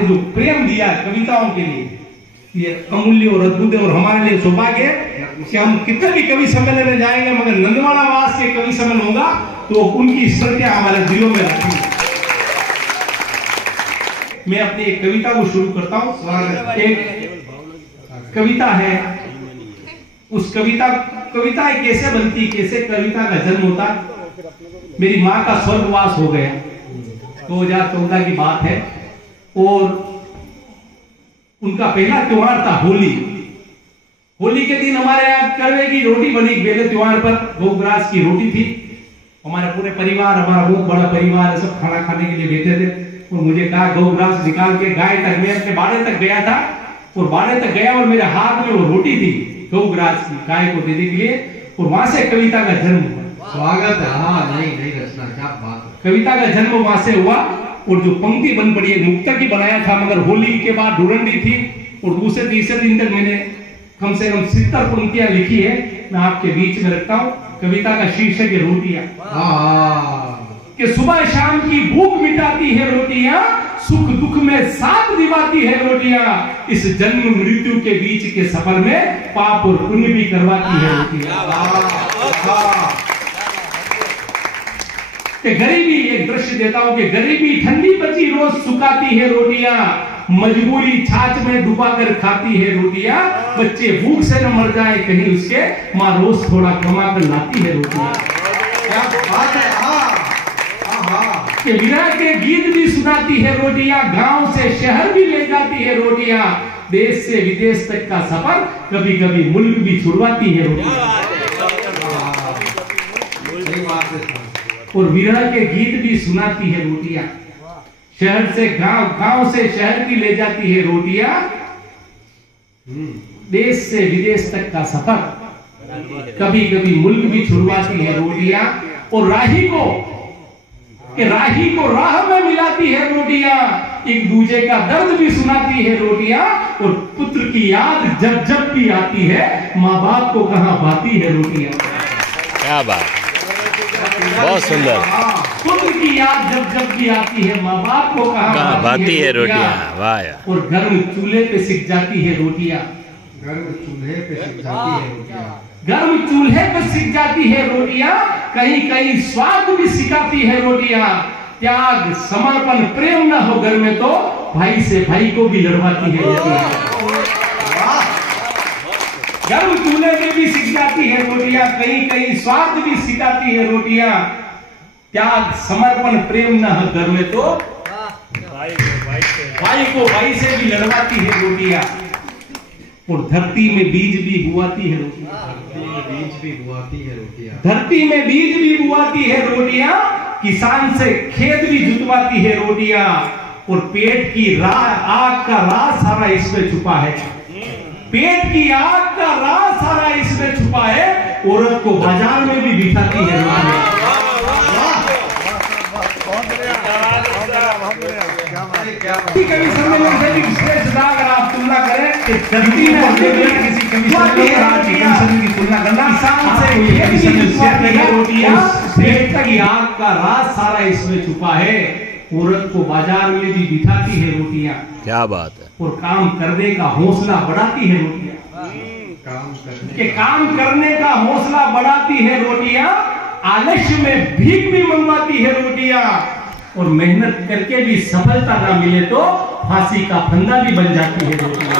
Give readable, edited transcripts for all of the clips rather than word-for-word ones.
आपने जो प्रेम दिया कविताओं के लिए, ये अमूल्य और अद्भुत है। और हमारे लिए सौभाग्य है कि हम कितने भी कवि सम्मेलन में जाएंगे, मगर नंदवाड़ा वास के कवि सम्मेलन होगा तो उनकी स्मृतियां हमारे दिलों में रखेंगे। मैं अपनी एक कविता को शुरू करता हूं। एक कविता है, उस कविता कैसे बनती, कैसे कविता का जन्म होता। मेरी माँ का स्वर्गवास हो गया, 2014 की बात है, और उनका पहला त्योहार था होली। होली के दिन हमारे यहाँ करवे की रोटी बनी, पहले त्योहार पर गोग्रास की रोटी थी। हमारे पूरे परिवार, हमारा बहुत बड़ा परिवार, सब खाना खाने के लिए बैठे थे। और मुझे कहा गोग्रास निकाल के गाय तक, मैं अपने बाड़े तक गया था, और बाड़े तक गया और मेरे हाथ में वो रोटी थी गोग्रास की, गाय को देने के लिए। और वहां से कविता का जन्म हुआ। स्वागत है। हाँ, नहीं रचना, क्या बात है। कविता का जन्म वहां से हुआ। और जो पंक्ति बन पड़ी है, मुक्तक ही बनाया था, मगर होली के बाद ढूंढी थी, और दूसरे तीसरे दिन तक मैंने कम से कम 70 पंक्तियां लिखी है, मैं आपके बीच में रखता हूँ। कविता का शीर्षक है रोटियां। कि सुबह शाम की भूख मिटाती है रोटियां, सुख दुख में साथ निभाती है रोटियां, इस जन्म मृत्यु के बीच के सफर में पाप और पुण्य भी करवाती है रोटियां। कि गरीबी, एक दृश्य देता हूं कि गरीबी ठंडी बची रोज सुखाती है रोटियां, मजबूरी छाछ में डुबा कर खाती है रोटियां, बच्चे भूख से न मर जाए कहीं उसके, माँ रोज थोड़ा कमा कर लाती है रोटियां। क्या बात है। कि विरह के गीत भी सुनाती है रोटियां, गांव से शहर भी ले जाती है रोटियां, देश से विदेश तक का सफर कभी कभी मुल्क भी छुड़वाती है रोटियां। और विरह के गीत भी सुनाती है रोटियां, शहर से गांव, गांव से शहर की ले जाती है रोटियां, देश से विदेश तक का सफर कभी कभी मुल्क भी छुड़वाती है रोटियां। और राही को राह में मिलाती है रोटियां, एक दूजे का दर्द भी सुनाती है रोटियां, और पुत्र की याद जब जब भी आती है, माँ बाप को कहां पाती है रोटियां। क्या बात, बहुत सुंदर। पुत्र की याद जब जब भी आती है, माँ बाप को कहां पाती है रोटियां। वाह। और गर्म चूल्हे पे सिक जाती है रोटियां, गर्म चूल्हे पे सिक जाती है रोटियां, गर्म चूल्हे पे सिक जाती है रोटियां, कहीं कहीं स्वाद भी सिखाती है रोटियां, त्याग समर्पण प्रेम न हो घर में तो भाई से भाई को भी लड़वाती है रोटियां। गर्म चूल्हे में भी सिक जाती है रोटियां, कहीं कहीं स्वाद भी सिखाती है रोटियां, त्याग समर्पण प्रेम न हो घर में तो भाई को भाई से भी लड़वाती है रोटियां। और धरती में बीज भी बुआती है रोटियां, बीज भी बुआती है रोटियां, धरती में बीज भी बुआती है रोटियां, किसान से खेत भी जुतवाती है रोटियां, और पेट की आग का राज सारा इसमें छुपा है, पेट की आग का राज सारा इसमें छुपा है, औरत को बाजार में भी बिठाती है रोटियां। कवि सम्मेलन से भी विशेष अगर आप तुलना करें कि धरती में किसी कवि सम्मेलन की तुलना करना, पेट की आग का राज सारा इसमें छुपा है, औरत को बाजार में भी बिठाती है रोटियां। क्या बात है। और काम करने का हौसला बढ़ाती है रोटियां, काम करने का हौसला बढ़ाती है रोटियां, आलस्य में भीख भी मंगवाती है रोटियां, और मेहनत करके भी सफलता ना मिले तो फांसी का फंदा भी बन जाती है रोटियां।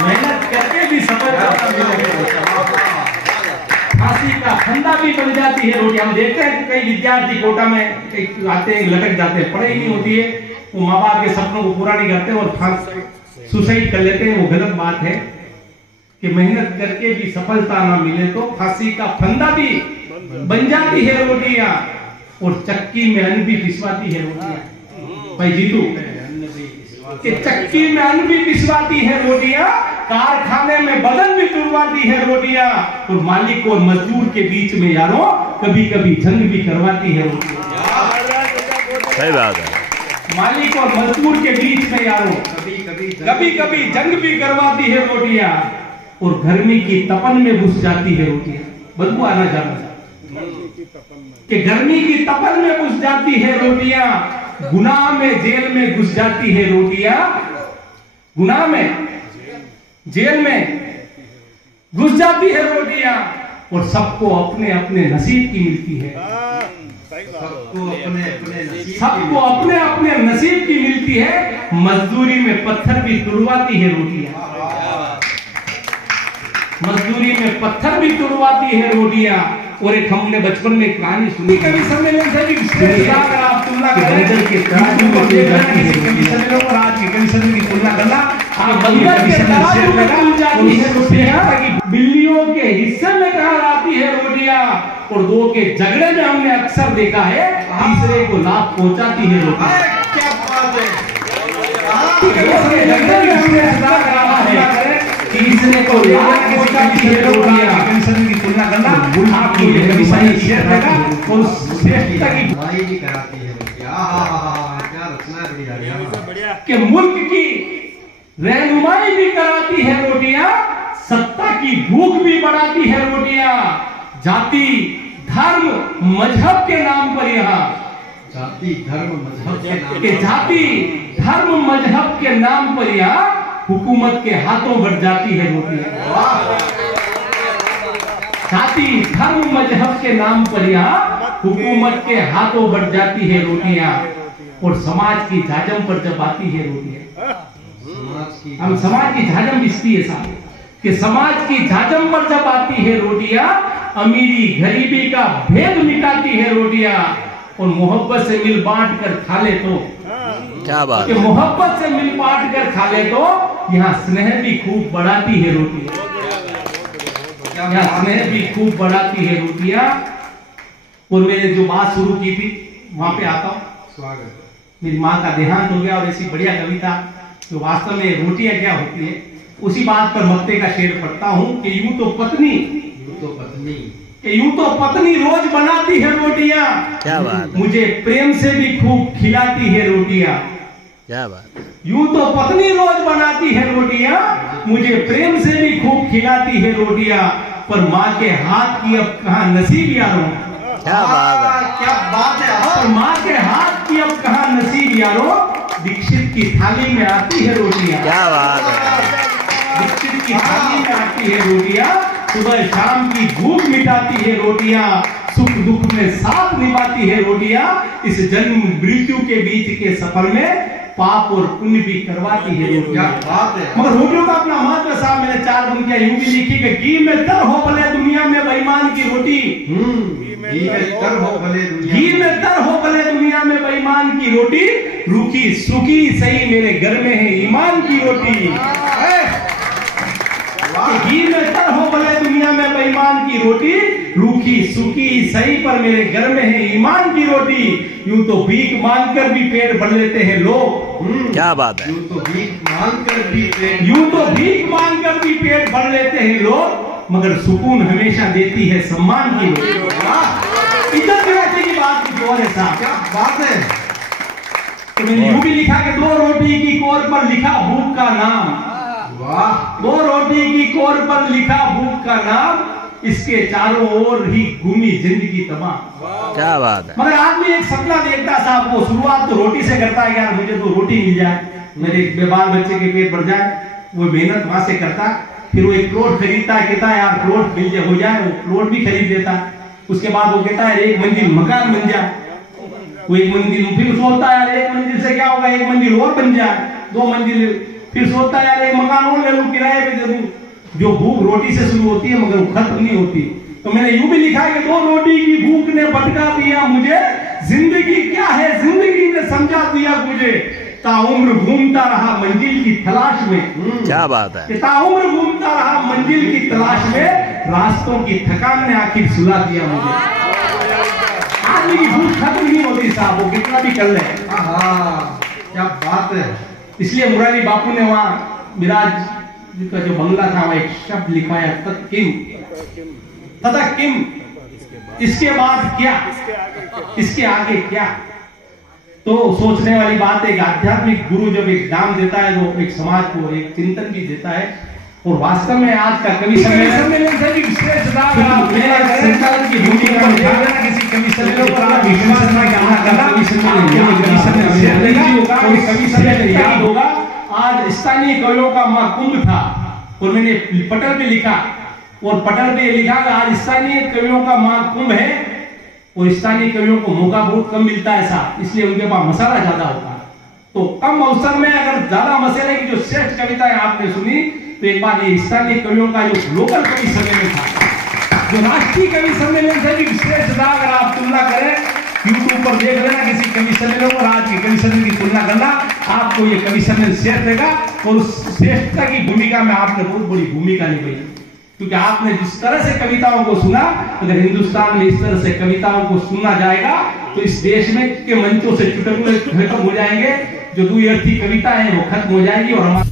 मेहनत करके भी सफलता ना मिले तो फांसी का फंदा भी बन जाती है रोटियां। हम देखते हैं कि कई विद्यार्थी कोटा में आते हैं, लटक जाते हैं, पढ़ाई नहीं होती है, वो माँ बाप के सपनों को पूरा नहीं करते और सुसाइड कर लेते हैं। वो गलत बात है कि मेहनत करके भी सफलता ना मिले तो फांसी का फंदा भी बन जाती है रोटियां, और चक्की में अन्न भी पिसवाती है रोटियां। भाई जीतू, कि चक्की में अन्न भी पिसवाती है रोटियां, कारखाने में बदन भी तुड़वाती है रोटियां, और मालिक और मजदूर के बीच में यारों कभी कभी जंग भी करवाती है रोटियां। सही बात है। मालिक और मजदूर के बीच में यारों कभी कभी जंग भी करवाती है रोटियां, और गर्मी की तपन में घुस जाती है रोटियां। बदबू आना जाना कि गर्मी की तपन में घुस जाती है रोटियां, गुनाह में जेल में घुस जाती है रोटियां, गुनाह में जेल में घुस जाती है रोटियां, और सबको अपने अपने नसीब की मिलती है, सबको अपने अपने नसीब की मिलती है। मजदूरी में पत्थर भी तुड़वाती है रोटियां, मजदूरी में पत्थर भी तुड़वाती है रोटियां। और एक हमने बचपन में कहानी सुनी, कभी सम्मेलन से भी अगर आप तुलना करें के और आज की कंडीशन की तुलना करना, आप बंदर के तराजू में मिल जाती है रोटियां, बिल्लियों के हिस्से में कहा जाती है रोटियां, और दो के झगड़े में हमने अक्सर देखा है तीसरे को लाभ पहुंचाती है रोटियां। क्या बात है, झगड़े में हमने ऐसा कहा है तीसरे को लाभ पहुंचाती है रोटियां। कंडीशन की तुलना करना आपकी और श्रेष्ठता की लड़ाई भी कराती है रोटियां। क्या रचना है, बढ़िया कि मुल्क की रहनुमाई भी कराती है रोटियां, सत्ता की भूख भी बढ़ाती है रोटियां। जाति धर्म मजहब के नाम पर यहाँ जाति धर्म मजहब के नाम के जाति धर्म मजहब के नाम पर यहाँ हुकूमत के हाथों बढ़ जाती है रोटियां। जाति धर्म मजहब के नाम पर यहाँ हुकूमत के हाथों बढ़ जाती है रोटियां, और समाज की झाजम पर जब आती है रोटियां, हम समाज की झाजम इसकी है साहब कि समाज की झाजम पर जब आती है रोटियां, अमीरी गरीबी का भेद मिटाती है रोटियां, और मोहब्बत से मिल बांट कर खा ले तो क्या बात कि मोहब्बत से मिल बांट कर खा ले तो यहाँ स्नेह भी खूब बढ़ाती है रोटियां, यहाँ स्नेह भी खूब बढ़ाती है रोटियां। और मैंने जो बात शुरू की थी वहां पे आता हूँ, स्वागत। मेरी माँ का देहांत हो गया, और ऐसी बढ़िया कविता जो वास्तव में रोटियां क्या होती है, उसी बात पर मत्ते का शेर पढ़ता हूँ कि यूं तो पत्नी रोज बनाती है रोटियां, क्या बात है, मुझे प्रेम से भी खूब खिलाती है रोटियां। क्या बात, यूं तो पत्नी रोज बनाती है रोटियां, मुझे प्रेम से भी खूब खिलाती है रोटियां, पर माँ के हाथ की अब कहाँ नसीब यारों, क्या बात है, क्या बात है, पर माँ के हाथ की अब कहाँ नसीब यारों, दीक्षित की थाली में आती है रोटियां, क्या बात है, दीक्षित की थाली में आती है रोटियां, सुबह शाम की भूख मिटाती है रोटियां, सुख दुख में साथ निभाती है रोटियां, इस जन्म मृत्यु के बीच के सफर में पाप और पुण्य भी करवाती है रोटियां। क्या बात है। मगर रोटियों का अपना महत्व साहब, मैंने 4 पंक्तियां यूं भी लिखी कि घी में तर हो भले दुनिया में बेईमान की रोटी, घी में तर हो भले दुनिया, घी में तर हो भले दुनिया में बेईमान की रोटी, रूखी सूखी सही मेरे घर में है ईमान की रोटी। घी में तर हो भले दुनिया में बेईमान की रोटी, रूखी सूखी सही पर मेरे घर में है ईमान की रोटी। यूं तो भीख मांगकर भी पेट भर लेते हैं लोग, क्या बात है, यूं तो भीख मांगकर भी पेट, यूं तो भीख मांगकर भी पेट भर लेते हैं लोग, मगर सुकून हमेशा देती है सम्मान की रोटी। इज्जत गिराने की बात कुछ और है साहब। क्या बात है। तो मैंने यूं भी लिखा कि 2 रोटी की कोर पर लिखा भूख का नाम, वाह। 2 रोटी की कोर पर लिखा भूख का नाम, इसके चारों ओर ही घूमी जिंदगी तमाम। क्या बात है, मगर आदमी एक सपना देखता साहब, वो शुरुआत तो रोटी से करता है, यार मुझे तो रोटी मिल जाए, मेरे बाल बच्चे के पेट भर जाए, वो मेहनत वहां से करता। फिर वो एक प्लॉट खरीदता है, कहता है यार प्लॉट मिल जाए, हो जाए, वो प्लॉट भी खरीद लेता है। उसके बाद वो कहता है 1 मंजिल मकान बन जाए, वो 1 मंजिल, फिर सोचता है यार 1 मंजिल से क्या होगा, 1 मंजिल और बन जाए, 2 मंजिल, फिर सोचता है यार 1 मकान और ले लूं, किराए पे दे दूं। जो भूख रोटी से शुरू होती है मगर वो खत्म नहीं होती। तो मैंने यूं भी लिखा है कि 2 रोटी की भूख ने भटका दिया मुझे, जिंदगी क्या है जिंदगी ने समझा दिया मुझे, ताउम्र घूमता रहा मंजिल की तलाश में। क्या बात है, ताउम्र घूमता रहा मंजिल की तलाश में, रास्तों की थकान ने आखिर सुला दिया मुझे। आदमी की भूख खत्म नहीं होती साहब, वो कितना भी कर ले। क्या बात है। इसलिए मुरारी बापू ने वहां मिराज का जो बंगला था वहां एक शब्द लिखवाया, तत्किम, तथा किम, इसके बाद क्या, इसके आगे क्या। तो सोचने वाली बात है, एक आध्यात्मिक गुरु जब एक नाम देता है तो एक समाज को एक चिंतन भी देता है, और वास्तव में आज का कवि सम्मेलन से भी विशेषता संचालन की भूमिका में किसी कवि सम्मेलन पर आप विश्वास न करना, कवि सम्मेलन याद होगा। आज स्थानीय कवियों का महाकुंभ था और मैंने पटल पे लिखा, और पटल पे लिखा कि आज स्थानीय कवियों का महाकुंभ है और स्थानीय कवियों को मौका बहुत कम मिलता है साहब, इसलिए उनके पास मसाला ज्यादा होता है। तो कम अवसर में अगर ज्यादा मसाले की जो श्रेष्ठ कविताएं आपने सुनी, तो एक बार ये स्थानीय कवियों का जो लोकल कवि सम्मेलन था, जो राष्ट्रीय कवि सम्मेलन से भी श्रेष्ठ था। अगर आप तुलना करें, यूट्यूब पर देख लेना किसी कवि सम्मेलन और आज के कवि सम्मेलन की तुलना करना, आपको ये कवि सम्मेलन श्रेष्ठ देगा। और उस श्रेष्ठता की भूमिका में आपने बहुत बड़ी भूमिका निभाई, क्योंकि आपने जिस तरह से कविताओं को सुना, अगर हिंदुस्तान में इस तरह से कविताओं को सुना जाएगा तो इस देश में के मंचों से चुटकुले खत्म हो जाएंगे, जो दुई अर्थी कविता है वो खत्म हो जाएगी और हमारा